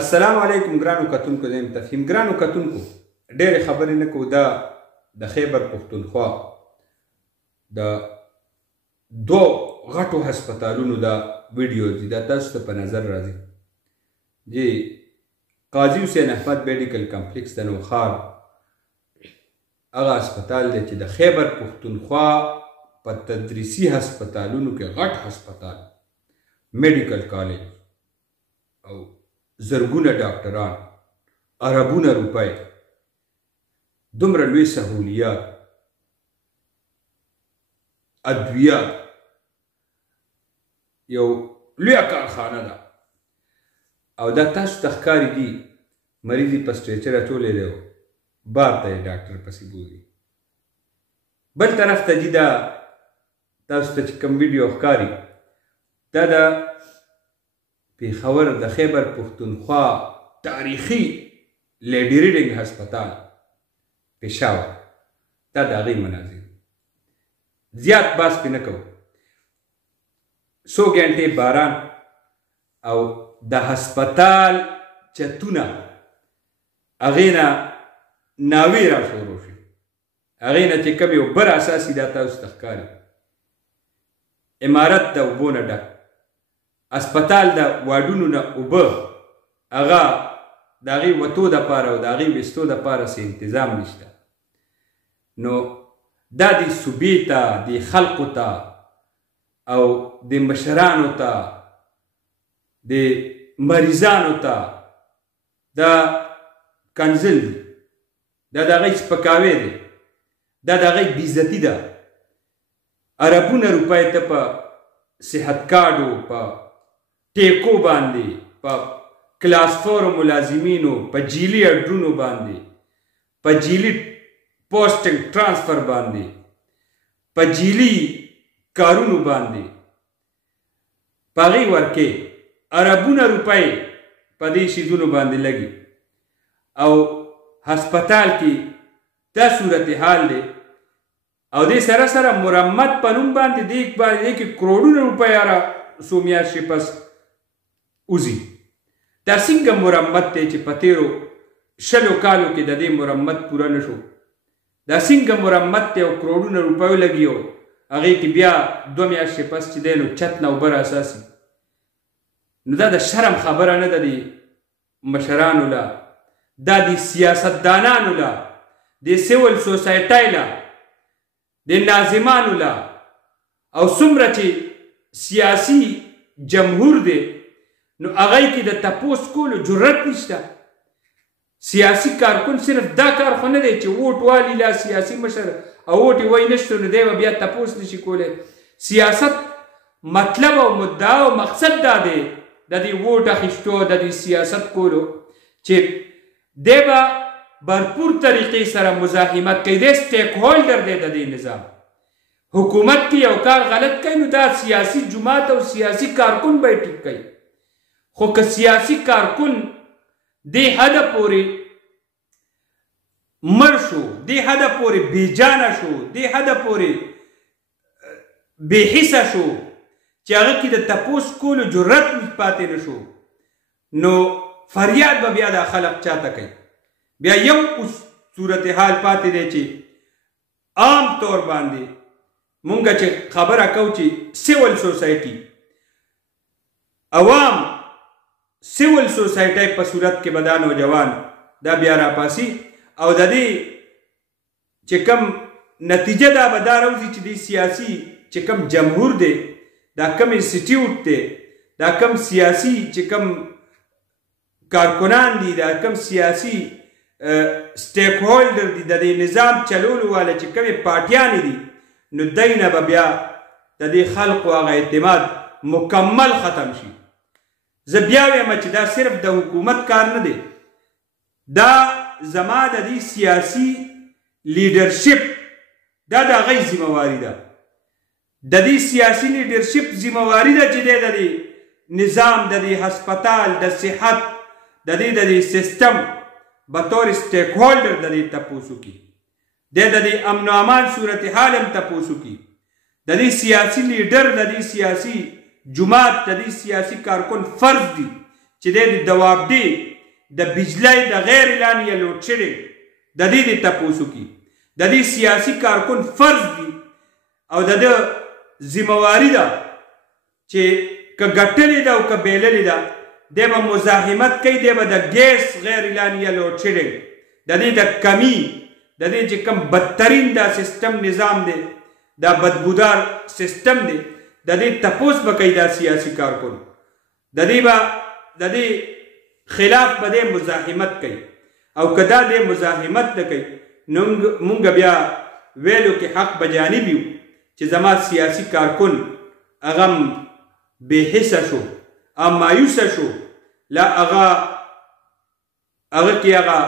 السلام علیکم ګرانو کتونکو، زه یم تفهیم. ګرانو کتونکو، ډېرې خبرې نه کوو. دا د خیبر پښتونخوا د دوه غټو هسپتالونو دا ویډیو دي، دا تاسو ته په نظر راځي. جی قاضي حسین احمد میډیکل کمپلیکس د نوخار هغه هسپتال دی چې د خیبر پښتونخوا په تدریسي هسپتالونو کې غټ هسپتال، میډیکل کالج او زرګونه ډاکټران، اربونه روپۍ، دومره لوی سهولیات، ادویه، یو لویه کارخانه ده. او دا تاسو ته ښکاري دي مریض یې په سټریچر اچولی دی او بار ته یې ډاکټر پسې بوځي. بل طرف ته جي دا تاسو ته چې کوم ویډیو ښکاري دا د پېښور د خیبر پښتونخوا تاریخي لیډي ریډنګ هسپتال پېښور، دا د هغې مناظر. زیات بحث پې نه کوو. څو ګنټې باران او د هسپتال چتونه هغې نه ناوې را شروع شي. هغې نه چې کوم یو بر اساسي دا تاسو ته ښکاري، عمارت د اوبو نه ډک، هسپتال د واډونو نه اوبه، هغه د هغې وتو دپاره او د هغې ویستو دپاره څه انتظام نشته. نو دا د صوبې ته، د خلقو ته او د مشرانو ته، د مریضانو ته دا کنزل دی، دا د هغې سپکاوی دی، دا د هغې بېعزتي ده. اربونه روپۍ ته په صحت کارډو، په ټیکو باندې، په کلاس 4 ملازمینو، په جیلي اډرونو باندې، په جیلي پوسټنګ ټرانسفر باندې، په جیلي کارونو باندې په هغې ورکې اربونه روپۍ په دې شیزونو باندې لګي. او هسپتال کې دا صورتحال دی. او دې سره سره مرمت په نوم باندې دې کې کروڑونه روپۍ هره څو میاشتې پس وځي. دا څنګه مرمت دی چې په تېرو 20 کالو کې د دې مرمت پوره نه شو؟ دا څنګه مرمت دی او کروڑونه روپۍ لګي او هغې کې بیا 2 میاشتې پس چې دی نو چت نه اوبه راساسي؟ نو دا د شرم خبره نه ده د مشرانو له، دا د سیاستدانانو له، د سیول سوسایټۍ له، د ناظمانو له، او څومره چې سیاسي جمهور دی نو هغې کې د تپوس کولو جرأت نشته. سیاسي کارکن صرف دا کار خو نه دی چې ووټ والي لا سیاسي مشر او ووټ یې وی نشته نو دی به بیا تپوس نشي کولی. سیاست مطلب او مدعا او مقصد دا دی د دې ووټ اخیستو، د دې سیاست کولو، چې دی به برپور طریقې سره مزاحمت کوي. دی سټیک هولډر دی د دې نظام. حکومت کې یو کار غلط کوي نو دا سیاسي جماعت او سیاسي کارکن به یې ټیک کوي. خو که سیاسي کارکن دې حده پورې مړ شو، دې حده پورې بېجانه شو، دې حده پورې بېحسه شو چې هغه کې د تپوس کولو جرأت پاتې نه شو، نو فریاد به بیا دا خلق چاته کوي؟ بیا یو صورتحال پاتې دی چې عام طور باندې مونږ چې خبره کوو چې سیول سوسایټي، عوام سیول سوسایټۍ په صورت کې به دا نوجوان دا بیا راپاسي او د دې چې کوم نتیجه دا به دا راوځي چې د سیاسي چې کوم جمهور دی، دا کوم انسټیټیوټ دی، دا کوم سیاسي چې کوم کارکنان دي، دا کوم سیاسي سټیک هولډر دي، د دې نظام چلولو والا چې کومې پارټیانې دي، نو دی نه به بیا د دې خلقو هغه اعتماد مکمل ختم شي. زه بیا وایم چې دا صرف د حکومت کار نه دی، دا زما د دې سیاسي لیډرشپ دا د هغې ذمهواري ده. د دې سیاسي لیډرشپ ذمهواري ده چې دی د دې نظام، د دې هسپتال، د صحت، د دې سیستم بطور سټیک هولډر د دې تپوس وکړي. دی د دې امن و امان صورتحال هم تپوس وکړي. د دې سیاسي لیډر، د دې سیاسي جماعت، د دې سیاسي کارکن فرض دي چې د دوابډي د بجلی د غیر اعلانیه لوډ شیډینګ د دې د تپوس وکړي. د دې سیاسي کارکن فرض دي او د ده ذمواري ده چې که ګټلې ده او که بیللې ده دی به مزاحمت کوي، دی به د ګیس غیر اعلانیه لوډ شیډینګ د دې د کمی د دې چې کوم بدترین دا سیستم نظام دی، دا بدبودار سیستم دی، د دې تپوس به کوي دا سیاسي کارکن، د دې خلاف به دی مزاحمت کوي. او که دا دی مزاحمت نه کوي نو مونږ بیا ویلو کې حق بجانب یو چې زما سیاسي کارکن هغه بې حسه شو او مایوسه شو، لا هغه کې هغه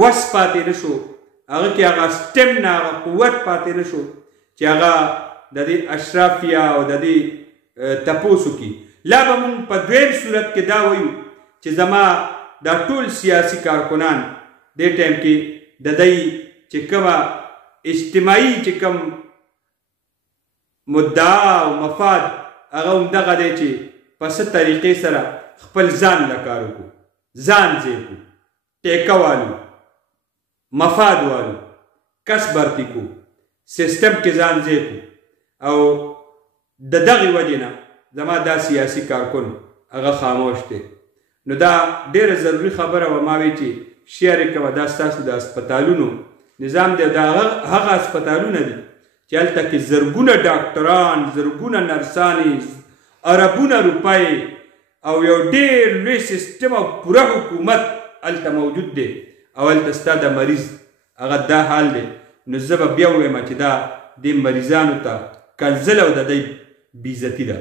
وس پاتې نه شو، هغه کې هغه سټمنا هغه قوت پاتې نه شو چې هغه د دې اشرافیه او د دې تپوس وکړي. لا به مونږ په دویم صورت کې دا وایو چې زما دا ټول سیاسي کارکنان دې ټایم کې د دوی چې کومه اجتماعي چې کوم مدعا او مفاد هغه همدغه دی چې په څه طریقې سره خپل ځان له کار وکړو، ځان ځای کړو، ټیکه والو، مفاد والو، کسب برتی کو، سیستم کې ځان ځای کړو. او د دغې وجې نه زما دا سیاسي کارکن هغه خاموش دی. نو دا ډیره ضروري خبره وه، ما وی چې شیئر یې کوه. دا ستاسو د هسپتالونو نظام دی، دا هغه هسپتالونه دي چې هلته کې زرګونه ډاکټران، زرګونه نرسانې، اربونه روپۍ او یو ډېر لوی سیستم او پوره حکومت هلته موجود دی او هلته ستا د مریض هغه دا حال دی. نو زه به بیا ووایم چې دا دې مریضانو ته کنځل او د دوی بېعزتي ده.